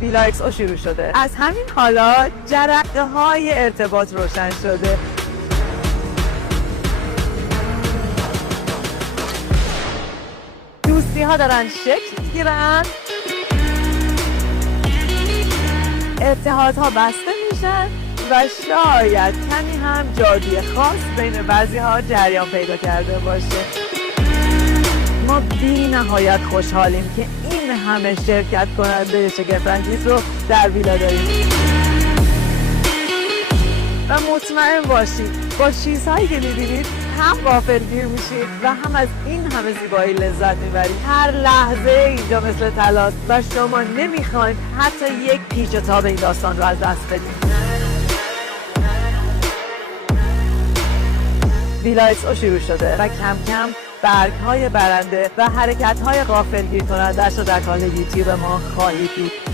ویلا ایکس او شروع شده. از همین حالا جرقه های ارتباط روشن شده. دوستی ها دارن شکل میگیرن، اتحادها بسته میشن و شاید کمی هم جادوی خاص بین بعضی ها جریان پیدا کرده باشه. ما بی نهایت خوشحالیم که این همه شرکت کننده شگفت‌انگیز رو در ویلا داریم و مطمئن باشید با چیزهایی که میبینید هم غافلگیر میشید و هم از این همه زیبایی لذت میبرید. هر لحظه اینجا مثل طلاست و شما نمیخواید حتی یک پیچ و تاب این داستان رو از دست بدید. ویلا ایکس او شروع شده و کم کم برگ‌های برنده و حرکت‌های غافلگیر کننده‌اش رو در کانال یوتیوب ما خواهید دید.